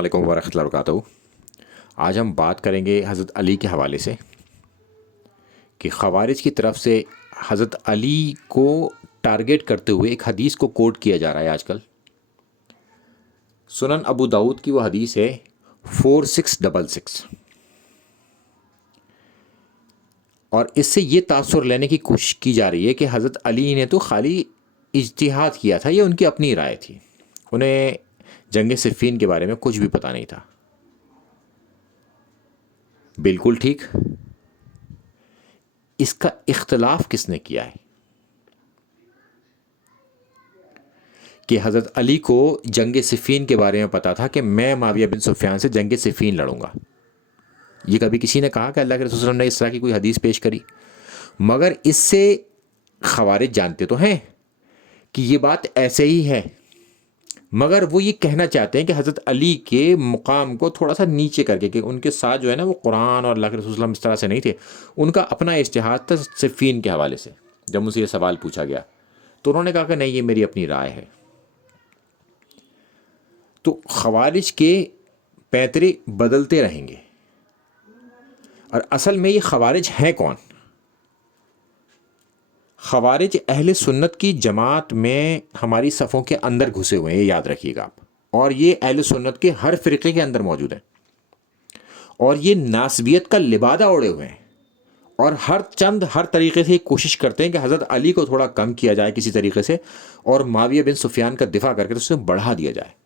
علیکم ورحمۃ اللہ وبرکاتہ۔ آج ہم بات کریں گے حضرت علی کے حوالے سے کہ خوارج کی طرف سے حضرت علی کو ٹارگیٹ کرتے ہوئے ایک حدیث کو کوٹ کیا جا رہا ہے آج کل۔ سنن ابو داؤد کی وہ حدیث ہے 4666، اور اس سے یہ تاثر لینے کی کوشش کی جا رہی ہے کہ حضرت علی نے تو خالی اجتہاد کیا تھا، یہ ان کی اپنی رائے تھی، انہیں جنگ صفین کے بارے میں کچھ بھی پتہ نہیں تھا۔ بالکل ٹھیک، اس کا اختلاف کس نے کیا ہے کہ حضرت علی کو جنگ صفین کے بارے میں پتا تھا کہ میں معاویہ بن سفیان سے جنگ صفین لڑوں گا؟ یہ کبھی کسی نے کہا کہ اللہ کے رسول صلی اللہ علیہ وسلم نے اس طرح کی کوئی حدیث پیش کری؟ مگر اس سے خوارج جانتے تو ہیں کہ یہ بات ایسے ہی ہے، مگر وہ یہ کہنا چاہتے ہیں کہ حضرت علی کے مقام کو تھوڑا سا نیچے کر کے، کہ ان کے ساتھ جو ہے نا وہ قرآن اور اللہ کے رسول صلی اللہ علیہ وسلم اس طرح سے نہیں تھے، ان کا اپنا اجتہاد تھا صفین کے حوالے سے۔ جب مجھ سے یہ سوال پوچھا گیا تو انہوں نے کہا کہ نہیں، یہ میری اپنی رائے ہے۔ تو خوارج کے پیترے بدلتے رہیں گے، اور اصل میں یہ خوارج ہیں کون؟ خوارج اہل سنت کی جماعت میں ہماری صفوں کے اندر گھسے ہوئے ہیں، یہ یاد رکھیے گا آپ، اور یہ اہل سنت کے ہر فرقے کے اندر موجود ہیں، اور یہ ناسبیت کا لبادہ اوڑے ہوئے ہیں، اور ہر طریقے سے کوشش کرتے ہیں کہ حضرت علی کو تھوڑا کم کیا جائے کسی طریقے سے، اور معاویہ بن سفیان کا دفاع کر کے اسے بڑھا دیا جائے،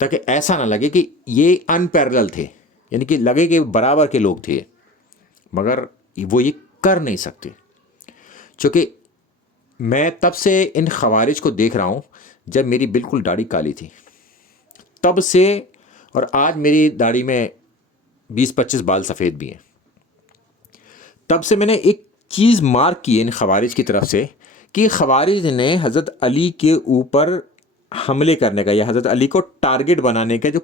تاکہ ایسا نہ لگے کہ یہ ان پیرلل تھے، یعنی کہ لگے کہ برابر کے لوگ تھے، مگر وہ یہ کر نہیں سکتے۔ چونکہ میں تب سے ان خوارج کو دیکھ رہا ہوں جب میری بالکل داڑھی کالی تھی، تب سے، اور آج میری داڑھی میں 20-25 بال سفید بھی ہیں، تب سے میں نے ایک چیز مارک کی ہے ان خوارج کی طرف سے کہ خوارج نے حضرت علی کے اوپر حملے کرنے کا یا حضرت علی کو ٹارگٹ بنانے کا جو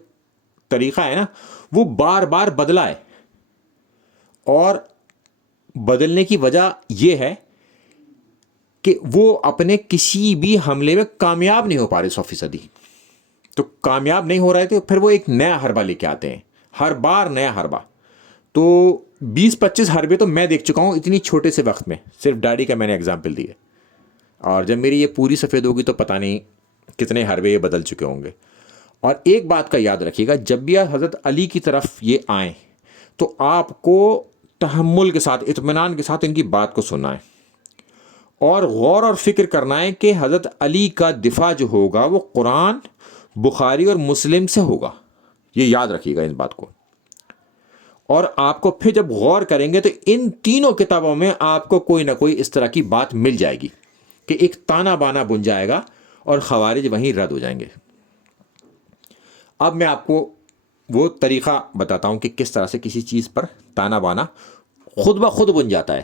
طریقہ ہے نا، وہ بار بار بدلا ہے، اور بدلنے کی وجہ یہ ہے کہ وہ اپنے کسی بھی حملے میں کامیاب نہیں ہو پا رہے 100%۔ تو کامیاب نہیں ہو رہے تھے، پھر وہ ایک نیا حربہ لے کے آتے ہیں، ہر بار نیا حربہ۔ تو 20-25 حربے تو میں دیکھ چکا ہوں اتنی چھوٹے سے وقت میں، صرف داڑھی کا میں نے اگزامپل دی ہے، اور جب میری یہ پوری سفید ہوگی تو پتہ نہیں کتنے حربے یہ بدل چکے ہوں گے۔ اور ایک بات کا یاد رکھیے گا، جب بھی آپ حضرت علی کی طرف یہ آئیں تو آپ کو تحمل کے ساتھ، اطمینان کے ساتھ ان کی بات کو سننا ہے، اور غور اور فکر کرنا ہے کہ حضرت علی کا دفاع جو ہوگا وہ قرآن، بخاری اور مسلم سے ہوگا، یہ یاد رکھیے گا اس بات کو۔ اور آپ کو پھر جب غور کریں گے تو ان تینوں کتابوں میں آپ کو کوئی نہ کوئی اس طرح کی بات مل جائے گی کہ ایک تانا بانا بن جائے گا، اور خوارج وہیں رد ہو جائیں گے۔ اب میں آپ کو وہ طریقہ بتاتا ہوں کہ کس طرح سے کسی چیز پر تانا بانا خود بخود بن جاتا ہے۔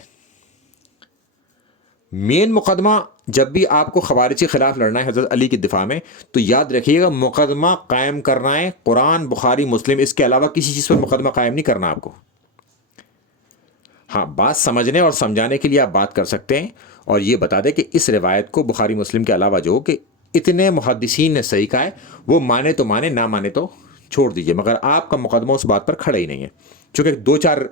مین مقدمہ جب بھی آپ کو خوارج کے خلاف لڑنا ہے حضرت علی کے دفاع میں، تو یاد رکھیے گا مقدمہ قائم کرنا ہے قرآن، بخاری، مسلم، اس کے علاوہ کسی چیز پر مقدمہ قائم نہیں کرنا آپ کو۔ ہاں، بات سمجھنے اور سمجھانے کے لیے آپ بات کر سکتے ہیں، اور یہ بتا دیں کہ اس روایت کو بخاری مسلم کے علاوہ جو کہ اتنے محدثین نے صحیح کہا ہے، وہ مانے تو مانے، نہ مانے تو چھوڑ دیجئے، مگر آپ کا مقدمہ اس بات پر کھڑا ہی نہیں ہے، چونکہ 2-4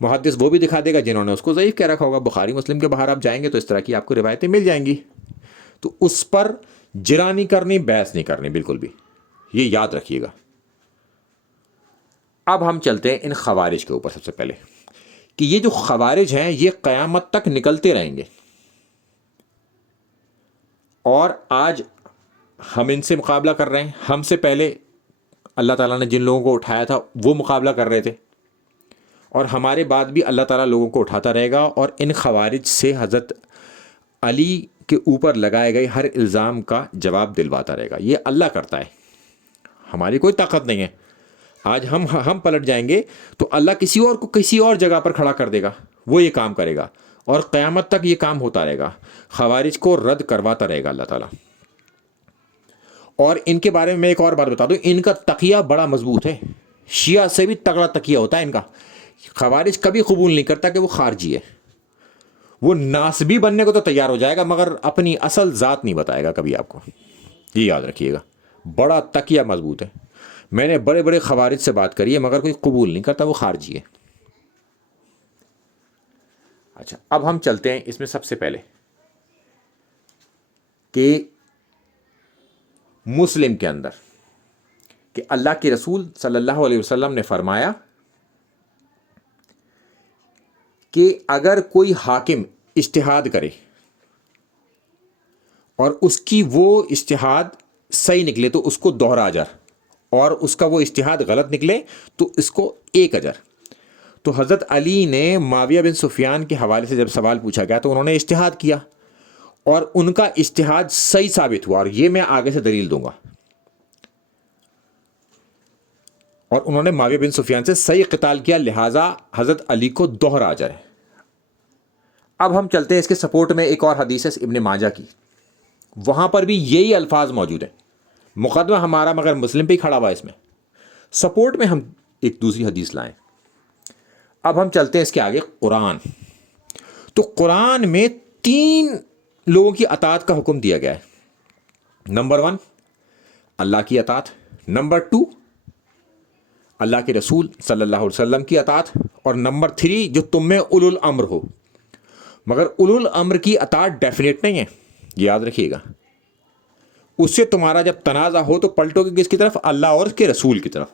محدث وہ بھی دکھا دے گا جنہوں نے اس کو ضعیف کہہ رکھا ہوگا۔ بخاری مسلم کے باہر آپ جائیں گے تو اس طرح کی آپ کو روایتیں مل جائیں گی، تو اس پر جرا نہیں کرنی، بحث نہیں کرنی بالکل بھی، یہ یاد رکھیے گا۔ اب ہم چلتے ہیں ان خوارج کے اوپر۔ سب سے پہلے کہ یہ جو خوارج ہیں یہ قیامت تک نکلتے رہیں گے، اور آج ہم ان سے مقابلہ کر رہے ہیں، ہم سے پہلے اللہ تعالیٰ نے جن لوگوں کو اٹھایا تھا وہ مقابلہ کر رہے تھے، اور ہمارے بعد بھی اللہ تعالیٰ لوگوں کو اٹھاتا رہے گا، اور ان خوارج سے حضرت علی کے اوپر لگائے گئے ہر الزام کا جواب دلواتا رہے گا۔ یہ اللہ کرتا ہے، ہماری کوئی طاقت نہیں ہے۔ آج ہم پلٹ جائیں گے تو اللہ کسی اور کو کسی اور جگہ پر کھڑا کر دے گا، وہ یہ کام کرے گا، اور قیامت تک یہ کام ہوتا رہے گا، خوارج کو رد کرواتا رہے گا اللہ تعالیٰ۔ اور ان کے بارے میں ایک اور بات بتا دوں، ان کا تقیہ بڑا مضبوط ہے، شیعہ سے بھی تگڑا تقیہ ہوتا ہے ان کا۔ خوارج کبھی قبول نہیں کرتا کہ وہ خارجی ہے، وہ ناسبی بننے کو تو تیار ہو جائے گا، مگر اپنی اصل ذات نہیں بتائے گا کبھی آپ کو، یہ یاد رکھیے گا، بڑا تقیہ مضبوط ہے۔ میں نے بڑے بڑے خوارج سے بات کری ہے مگر کوئی قبول نہیں کرتا، وہ خارجی ہے۔ اچھا، اب ہم چلتے ہیں اس میں سب سے پہلے کہ مسلم کے اندر کہ اللہ کے رسول صلی اللہ علیہ وسلم نے فرمایا کہ اگر کوئی حاکم اجتہاد کرے اور اس کی وہ اجتہاد صحیح نکلے تو اس کو دوہرا اجر، اور اس کا وہ اجتہاد غلط نکلے تو اس کو ایک اجر۔ تو حضرت علی نے معاویہ بن سفیان کے حوالے سے جب سوال پوچھا گیا تو انہوں نے اجتہاد کیا اور ان کا اجتہاد صحیح ثابت ہوا، اور یہ میں آگے سے دلیل دوں گا، اور انہوں نے معاویہ بن سفیان سے صحیح قتال کیا، لہٰذا حضرت علی کو دوہرا اجر ہے۔ اب ہم چلتے ہیں اس کے سپورٹ میں ایک اور حدیث ہے ابن ماجہ کی، وہاں پر بھی یہی الفاظ موجود ہیں۔ مقدمہ ہمارا مگر مسلم پہ ہی کھڑا ہوا ہے، اس میں سپورٹ میں ہم ایک دوسری حدیث لائیں۔ اب ہم چلتے ہیں اس کے آگے قرآن۔ تو قرآن میں 3 لوگوں کی اطاعت کا حکم دیا گیا ہے۔ نمبر 1 اللہ کی اطاعت، نمبر 2 اللہ کے رسول صلی اللہ علیہ وسلم کی اطاعت، اور نمبر 3 جو تم میں اولو الامر ہو۔ مگر اولو الامر کی اطاعت ڈیفینیٹ نہیں ہے، یاد رکھیے گا۔ اس سے تمہارا جب تنازع ہو تو پلٹو گے کس کی طرف؟ اللہ اور اس کے رسول کی طرف،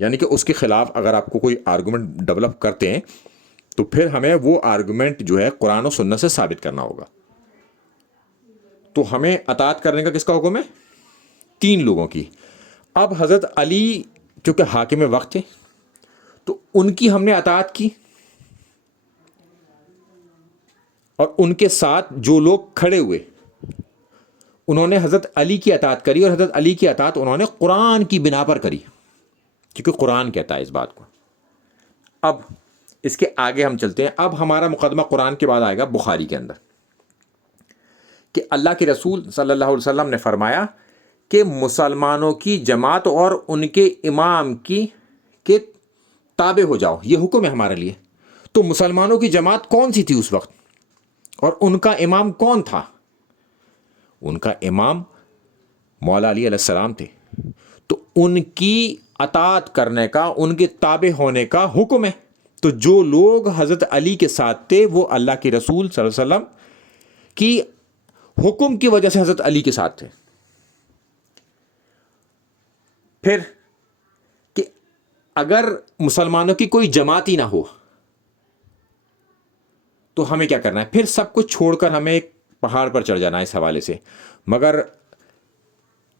یعنی کہ اس کے خلاف اگر آپ کو کوئی آرگومنٹ ڈیولپ کرتے ہیں تو پھر ہمیں وہ آرگومنٹ جو ہے قرآن و سنت سے ثابت کرنا ہوگا۔ تو ہمیں اطاعت کرنے کا کس کا حکم ہے؟ 3 لوگوں کی۔ اب حضرت علی چونکہ حاکم وقت تھے تو ان کی ہم نے اطاعت کی، اور ان کے ساتھ جو لوگ کھڑے ہوئے انہوں نے حضرت علی کی اطاعت کری، اور حضرت علی کی اطاعت انہوں نے قرآن کی بنا پر کری، کیونکہ قرآن کہتا ہے اس بات کو۔ اب اس کے آگے ہم چلتے ہیں۔ اب ہمارا مقدمہ قرآن کے بعد آئے گا بخاری کے اندر کہ اللہ کے رسول صلی اللہ علیہ وسلم نے فرمایا کہ مسلمانوں کی جماعت اور ان کے امام کے تابع ہو جاؤ، یہ حکم ہے ہمارے لیے۔ تو مسلمانوں کی جماعت کون سی تھی اس وقت، اور ان کا امام کون تھا؟ ان کا امام مولا علی علیہ السلام تھے، تو ان کی اطاعت کرنے کا، ان کے تابع ہونے کا حکم ہے۔ تو جو لوگ حضرت علی کے ساتھ تھے وہ اللہ کے رسول صلی اللہ علیہ وسلم کی حکم کی وجہ سے حضرت علی کے ساتھ تھے۔ پھر کہ اگر مسلمانوں کی کوئی جماعت ہی نہ ہو تو ہمیں کیا کرنا ہے؟ پھر سب کچھ چھوڑ کر ہمیں ایک پہاڑ پر چڑھ جانا ہے اس حوالے سے۔ مگر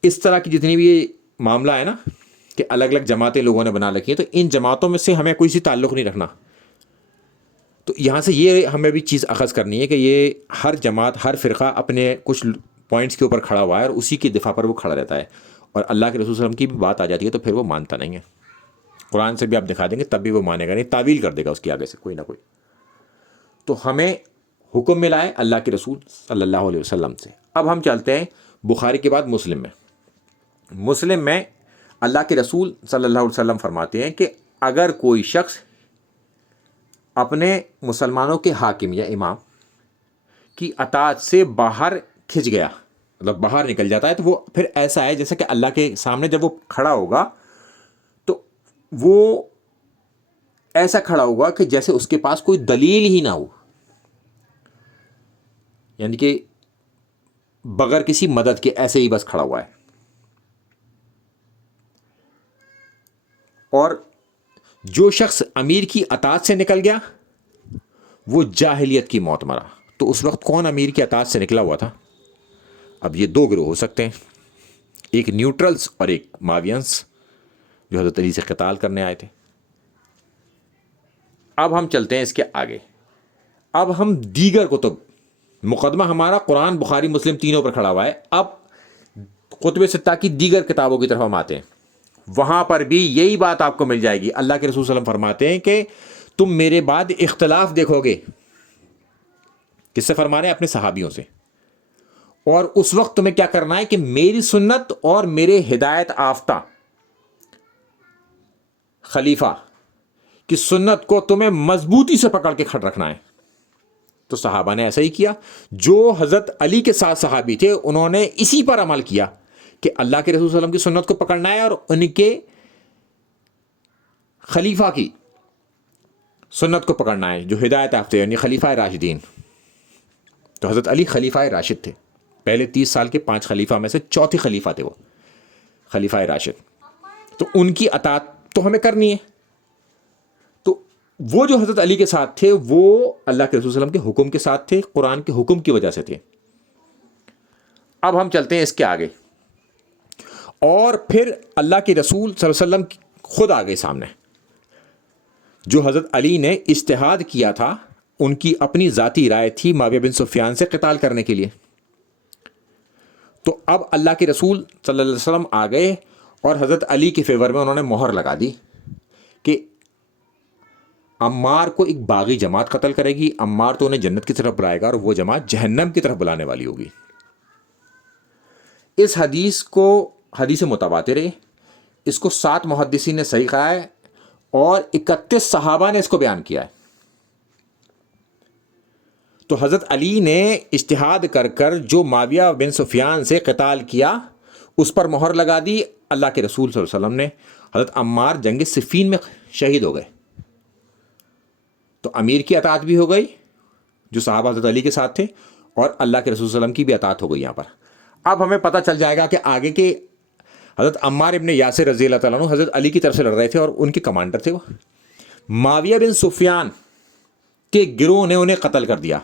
اس طرح کی جتنی بھی معاملہ ہے نا کہ الگ الگ جماعتیں لوگوں نے بنا رکھی ہیں، تو ان جماعتوں میں سے ہمیں کوئی سی تعلق نہیں رکھنا۔ تو یہاں سے یہ ہمیں بھی چیز اخذ کرنی ہے کہ یہ ہر جماعت، ہر فرقہ اپنے کچھ پوائنٹس کے اوپر کھڑا ہوا ہے اور اسی کی دفاع پر وہ کھڑا رہتا ہے، اور اللہ کے رسول صلی اللہ علیہ وسلم کی بھی بات آ جاتی ہے تو پھر وہ مانتا نہیں ہے۔ قرآن سے بھی آپ دکھا دیں گے تب بھی وہ مانے گا نہیں، تعویل کر دے گا اس کی آگے سے کوئی نہ کوئی۔ تو ہمیں حکم ملا ہے اللہ کے رسول صلی اللہ علیہ وسلم سے۔ اب ہم چلتے ہیں بخاری کے بعد مسلم میں۔ مسلم میں اللہ کے رسول صلی اللہ علیہ وسلم فرماتے ہیں کہ اگر کوئی شخص اپنے مسلمانوں کے حاکم یا امام کی اطاعت سے باہر کھنچ گیا، مطلب باہر نکل جاتا ہے، تو وہ پھر ایسا ہے جیسا کہ اللہ کے سامنے جب وہ کھڑا ہوگا تو وہ ایسا کھڑا ہوگا کہ جیسے اس کے پاس کوئی دلیل ہی نہ ہو، یعنی کہ بغیر کسی مدد کے ایسے ہی بس کھڑا ہوا ہے۔ اور جو شخص امیر کی اطاعت سے نکل گیا وہ جاہلیت کی موت مرا۔ تو اس وقت کون امیر کی اطاعت سے نکلا ہوا تھا؟ اب یہ 2 گروہ ہو سکتے ہیں، ایک نیوٹرلز اور ایک ماویانس جو حضرت علی سے قتال کرنے آئے تھے۔ اب ہم چلتے ہیں اس کے آگے۔ اب ہم دیگر کتب، مقدمہ ہمارا قرآن، بخاری، مسلم تینوں پر کھڑا ہوا ہے۔ اب کتب ستہ کی دیگر کتابوں کی طرف ہم آتے ہیں، وہاں پر بھی یہی بات آپ کو مل جائے گی۔ اللہ کے رسول صلی اللہ علیہ وسلم فرماتے ہیں کہ تم میرے بعد اختلاف دیکھو گے۔ کس سے فرما رہے ہیں؟ اپنے صحابیوں سے۔ اور اس وقت تمہیں کیا کرنا ہے کہ میری سنت اور میرے ہدایت یافتہ خلیفہ کی سنت کو تمہیں مضبوطی سے پکڑ کے کھڑا رکھنا ہے۔ تو صحابہ نے ایسا ہی کیا۔ جو حضرت علی کے ساتھ صحابی تھے انہوں نے اسی پر عمل کیا کہ اللہ کے رسول صلی اللہ علیہ وسلم کی سنت کو پکڑنا ہے اور ان کے خلیفہ کی سنت کو پکڑنا ہے جو ہدایت یافتہ یعنی خلیفہ راشدین. تو حضرت علی خلیفہ راشد تھے, پہلے 30 سال کے 5 خلیفہ میں سے چوتھے خلیفہ تھے وہ خلیفہ راشد. تو ان کی اطاعت تو ہمیں کرنی ہے. تو وہ جو حضرت علی کے ساتھ تھے وہ اللہ کے رسول صلی اللہ علیہ وسلم کے حکم کے ساتھ تھے, قرآن کے حکم کی وجہ سے تھے. اب ہم چلتے ہیں اس کے آگے, اور پھر اللہ کے رسول صلی اللہ علیہ وسلم خود آ گئے سامنے. جو حضرت علی نے اجتہاد کیا تھا, ان کی اپنی ذاتی رائے تھی معاویہ بن سفیان سے قتال کرنے کے لیے. تو اب اللہ کے رسول صلی اللہ علیہ وسلم آ گئے اور حضرت علی کے فیور میں انہوں نے مہر لگا دی کہ عمار کو ایک باغی جماعت قتل کرے گی, عمار تو انہیں جنت کی طرف بلائے گا اور وہ جماعت جہنم کی طرف بلانے والی ہوگی. اس حدیث کو حدیث متواتر ہے, اس کو 7 محدثین نے صحیح کہا ہے اور 31 صحابہ نے اس کو بیان کیا ہے. تو حضرت علی نے اجتہاد کر کر جو معاویہ بن سفیان سے قتال کیا اس پر مہر لگا دی. اللہ کے رسول صلی اللہ علیہ وسلم نے حضرت عمار جنگ صفین میں شہید ہو گئے. تو امیر کی اطاعت بھی ہو گئی جو صحابہ حضرت علی کے ساتھ تھے, اور اللہ کے رسول صلی اللہ علیہ وسلم کی بھی اطاعت ہو گئی یہاں پر. اب ہمیں پتہ چل جائے گا کہ آگے کے حضرت عمار ابن یاسر رضی اللہ تعالیٰ عنہ حضرت علی کی طرف سے لڑ رہے تھے اور ان کے کمانڈر تھے وہ. معاویہ بن سفیان کے گروہ نے انہیں قتل کر دیا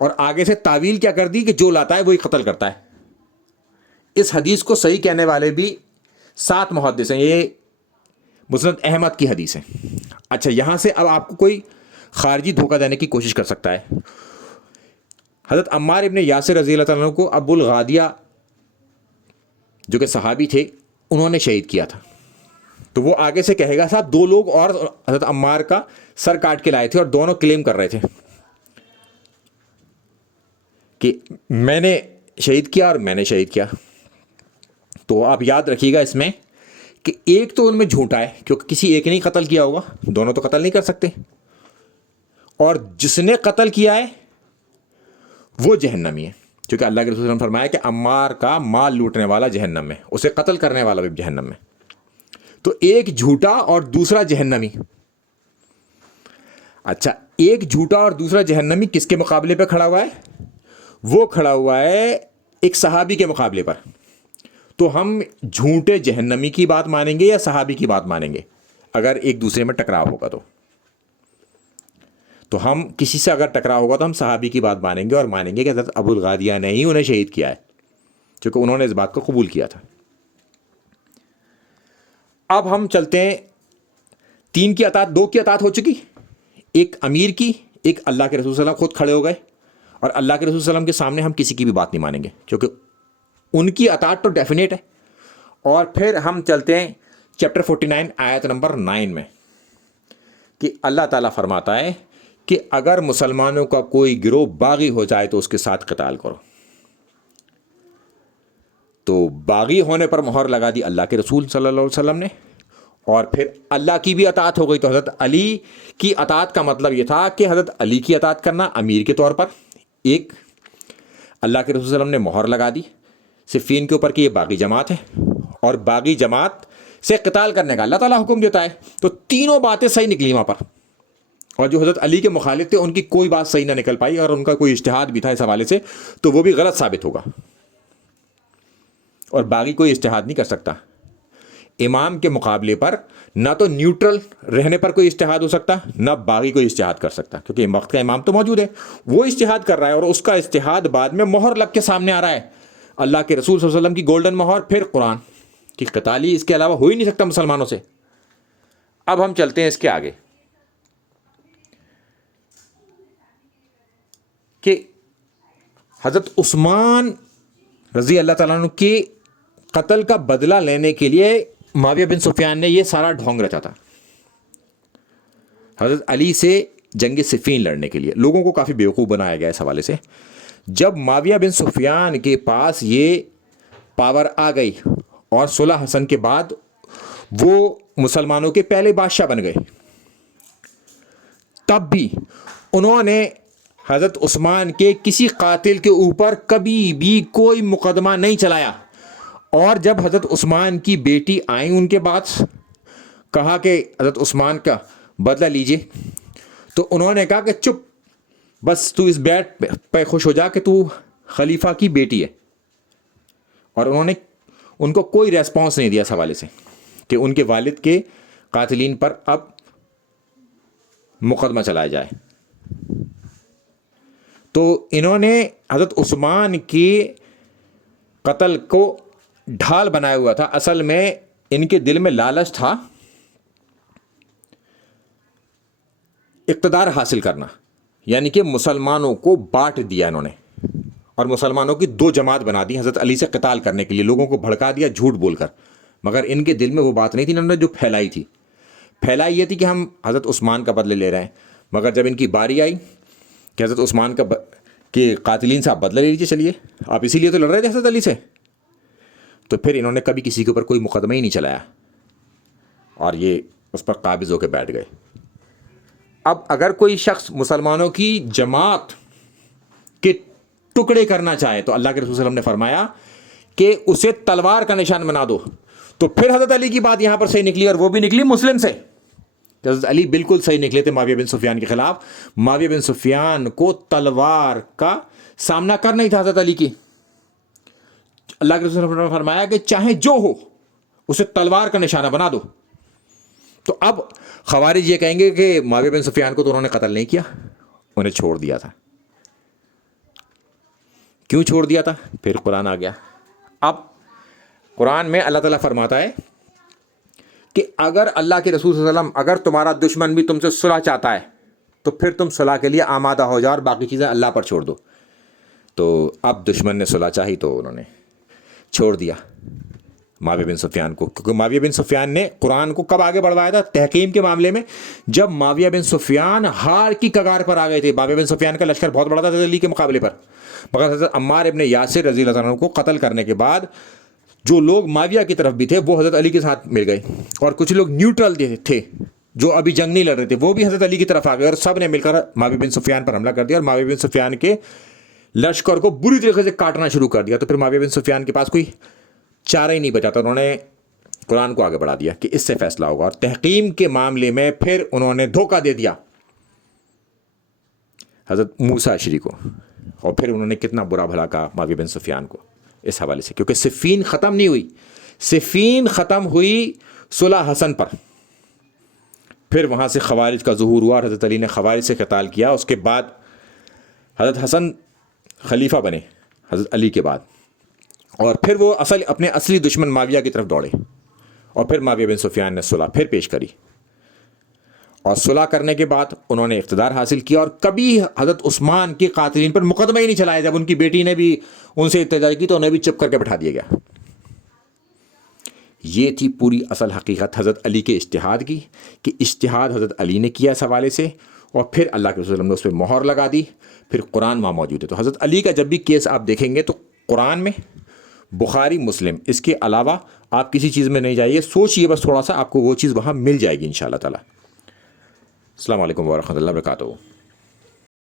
اور آگے سے تعویل کیا کر دی کہ جو لاتا ہے وہی قتل کرتا ہے. اس حدیث کو صحیح کہنے والے بھی 7 محدث ہیں. یہ مسند احمد کی حدیث ہے. اچھا, یہاں سے اب آپ کو کوئی خارجی دھوکہ دینے کی کوشش کر سکتا ہے. حضرت عمار ابن یاسر رضی اللہ تعالیٰ عنہ کو ابو الغادیہ جو کہ صحابی تھے انہوں نے شہید کیا تھا. تو وہ آگے سے کہے گا صاحب 2 لوگ اور حضرت عمار کا سر کاٹ کے لائے تھے اور دونوں کلیم کر رہے تھے کہ میں نے شہید کیا اور میں نے شہید کیا. تو آپ یاد رکھیے گا اس میں کہ ایک تو ان میں جھوٹا ہے کیونکہ کسی ایک نے ہی قتل کیا ہوگا, دونوں تو قتل نہیں کر سکتے, اور جس نے قتل کیا ہے وہ جہنمی ہے کیونکہ اللہ کے رسول نے فرمایا کہ عمار کا مال لوٹنے والا جہنم میں, اسے قتل کرنے والا بھی جہنم میں. تو ایک جھوٹا اور دوسرا جہنمی. اچھا, ایک جھوٹا اور دوسرا جہنمی کس کے مقابلے پہ کھڑا ہوا ہے؟ وہ کھڑا ہوا ہے ایک صحابی کے مقابلے پر. تو ہم جھوٹے جہنمی کی بات مانیں گے یا صحابی کی بات مانیں گے اگر ایک دوسرے میں ٹکراؤ ہوگا تو ہم کسی سے اگر ٹکراؤ ہوگا تو ہم صحابی کی بات مانیں گے اور مانیں گے کہ حضرت ابو الغادیہ نے ہی انہیں شہید کیا ہے کیونکہ انہوں نے اس بات کو قبول کیا تھا. اب ہم چلتے ہیں 3 کی اطاعت, 2 کی اطاعت ہو چکی, ایک امیر کی, ایک اللہ کے رسول صلی اللہ علیہ وسلم خود کھڑے ہو گئے, اور اللہ کے رسول صلی اللہ علیہ وسلم کے سامنے ہم کسی کی بھی بات نہیں مانیں گے کیونکہ ان کی اطاعت تو ڈیفینیٹ ہے. اور پھر ہم چلتے ہیں چیپٹر 49 آیت نمبر 9 میں کہ اللہ تعالیٰ فرماتا ہے کہ اگر مسلمانوں کا کوئی گروہ باغی ہو جائے تو اس کے ساتھ قتال کرو. تو باغی ہونے پر مہر لگا دی اللہ کے رسول صلی اللہ علیہ وسلم نے, اور پھر اللہ کی بھی اطاعت ہو گئی. تو حضرت علی کی اطاعت کا مطلب یہ تھا کہ حضرت علی کی اطاعت کرنا امیر کے طور پر. ایک, اللہ کے رسول صلی اللہ علیہ وسلم نے مہر لگا دی صفین کے اوپر کہ یہ باغی جماعت ہے, اور باغی جماعت سے قتال کرنے کا اللہ تعالیٰ حکم دیتا ہے. تو تینوں باتیں صحیح نکلی وہاں پر, اور جو حضرت علی کے مخالف تھے ان کی کوئی بات صحیح نہ نکل پائی, اور ان کا کوئی اجتہاد بھی تھا اس حوالے سے تو وہ بھی غلط ثابت ہوگا. اور باغی کوئی اجتہاد نہیں کر سکتا. امام کے مقابلے پر نہ تو نیوٹرل رہنے پر کوئی اجتہاد ہو سکتا, نہ باغی کوئی اجتہاد کر سکتا, کیونکہ وقت کا امام تو موجود ہے, وہ اجتہاد کر رہا ہے اور اس کا اجتہاد بعد میں مہر لگ کے سامنے آ رہا ہے, اللہ کے رسول صلی اللہ علیہ وسلم کی گولڈن مہر, پھر قرآن کی قتالی اس کے علاوہ ہو ہی نہیں سکتا مسلمانوں سے. اب ہم چلتے ہیں اس کے آگے کہ حضرت عثمان رضی اللہ تعالیٰ عنہ کے قتل کا بدلہ لینے کے لیے معاویہ بن سفیان نے یہ سارا ڈھونگ رچا تھا حضرت علی سے جنگ صفین لڑنے کے لیے. لوگوں کو کافی بیوقوف بنایا گیا اس حوالے سے. جب معاویہ بن سفیان کے پاس یہ پاور آ گئی اور صلح حسن کے بعد وہ مسلمانوں کے پہلے بادشاہ بن گئے, تب بھی انہوں نے حضرت عثمان کے کسی قاتل کے اوپر کبھی بھی کوئی مقدمہ نہیں چلایا, اور جب حضرت عثمان کی بیٹی آئیں ان کے بعد کہا کہ حضرت عثمان کا بدلہ لیجئے، تو انہوں نے کہا کہ چپ، بس تو اس بیٹ پہ خوش ہو جا کہ تو خلیفہ کی بیٹی ہے. اور انہوں نے ان کو کوئی ریسپانس نہیں دیا اس حوالے سے کہ ان کے والد کے قاتلین پر اب مقدمہ چلایا جائے. تو انہوں نے حضرت عثمان کی قتل کو ڈھال بنایا ہوا تھا. اصل میں ان کے دل میں لالچ تھا اقتدار حاصل کرنا، یعنی کہ مسلمانوں کو بانٹ دیا انہوں نے اور مسلمانوں کی دو جماعت بنا دی حضرت علی سے قتال کرنے کے لیے، لوگوں کو بھڑکا دیا جھوٹ بول کر. مگر ان کے دل میں وہ بات نہیں تھی، انہوں نے جو پھیلائی تھی، پھیلائی یہ تھی کہ ہم حضرت عثمان کا بدلہ لے رہے ہیں. مگر جب ان کی باری آئی کہ حضرت عثمان کے قاتلین سے آپ بدلہ لے لیجیے، چلیے آپ اسی لیے تو لڑ رہے تھے حضرت علی سے، تو پھر انہوں نے کبھی کسی کے اوپر کوئی مقدمہ ہی نہیں چلایا اور یہ اس پر قابض ہو کے بیٹھ گئے. اب اگر کوئی شخص مسلمانوں کی جماعت کے ٹکڑے کرنا چاہے تو اللہ کے رسول صلی اللہ علیہ وسلم نے فرمایا کہ اسے تلوار کا نشان بنا دو. تو پھر حضرت علی کی بات یہاں پر صحیح نکلی، اور وہ بھی نکلی مسلم سے. حضرت علی بالکل صحیح نکلے تھے معاویہ بن سفیان کے خلاف. معاویہ بن سفیان کو تلوار کا سامنا کرنا ہی تھا حضرت علی کی. اللہ کے رسول نے فرمایا کہ چاہے جو ہو اسے تلوار کا نشانہ بنا دو. تو اب خوارج یہ کہیں گے کہ معاویہ بن سفیان کو تو انہوں نے قتل نہیں کیا، انہیں چھوڑ دیا تھا. کیوں چھوڑ دیا تھا؟ پھر قرآن آ گیا. اب قرآن میں اللہ تعالیٰ فرماتا ہے کہ اگر اللہ کے رسول صلی اللہ علیہ وسلم، اگر تمہارا دشمن بھی تم سے صلح چاہتا ہے تو پھر تم صلح کے لیے آمادہ ہو جاؤ اور باقی چیزیں اللہ پر چھوڑ دو. تو اب دشمن نے صلح چاہی تو انہوں نے چھوڑ دیا معاویہ بن سفیان کو، کیونکہ معاویہ بن سفیان نے قرآن کو کب آگے بڑھوایا تھا؟ تحکیم کے معاملے میں. جب معاویہ بن سفیان ہار کی کگار پر آ گئے تھے. معاویہ بن سفیان کا لشکر بہت بڑا تھا حضرت علی کے مقابلے پر، مگر حضرت عمار ابن یاسر رضی اللہ عنہ کو قتل کرنے کے بعد جو لوگ معاویہ کی طرف بھی تھے وہ حضرت علی کے ساتھ مل گئے، اور کچھ لوگ نیوٹرل تھے جو ابھی جنگ نہیں لڑ رہے تھے، وہ بھی حضرت علی کی طرف آ گئے، اور سب نے مل کر معاویہ بن سفیان پر حملہ کر دیا اور معاویہ بن سفیان کے لشکر کو بری طریقے سے کاٹنا شروع کر دیا. تو پھر معاویہ بن سفیان کے پاس کوئی چارہ ہی نہیں بچا، تو انہوں نے قرآن کو آگے بڑھا دیا کہ اس سے فیصلہ ہوگا. اور تحکیم کے معاملے میں پھر انہوں نے دھوکہ دے دیا حضرت موسیٰ اشعری کو، اور پھر انہوں نے کتنا برا بھلا کہا معاویہ بن سفیان کو اس حوالے سے، کیونکہ صفین ختم نہیں ہوئی. صفین ختم ہوئی صلح حسن پر، پھر وہاں سے خوارج کا ظہور ہوا اور حضرت علی نے خوارج سے قتال کیا. اس کے بعد حضرت حسن خلیفہ بنے حضرت علی کے بعد، اور پھر وہ اپنے اصلی دشمن معاویہ کی طرف دوڑے، اور پھر معاویہ بن سفیان نے صلح پھر پیش کری، اور صلح کرنے کے بعد انہوں نے اقتدار حاصل کیا، اور کبھی حضرت عثمان کے قاتلین پر مقدمہ ہی نہیں چلایا. جب ان کی بیٹی نے بھی ان سے احتجاج کی تو انہیں بھی چپ کر کے بٹھا دیا گیا. یہ تھی پوری اصل حقیقت حضرت علی کے اجتہاد کی، کہ اجتہاد حضرت علی نے کیا اس حوالے سے، اور پھر اللہ کے رسول نے اس پہ مہر لگا دی. پھر قرآن وہاں موجود ہے. تو حضرت علی کا جب بھی کیس آپ دیکھیں گے تو قرآن میں، بخاری، مسلم، اس کے علاوہ آپ کسی چیز میں نہیں جائیے، سوچئے بس تھوڑا سا، آپ کو وہ چیز وہاں مل جائے گی انشاءاللہ تعالی. السلام علیکم ورحمۃ اللہ وبرکاتہ.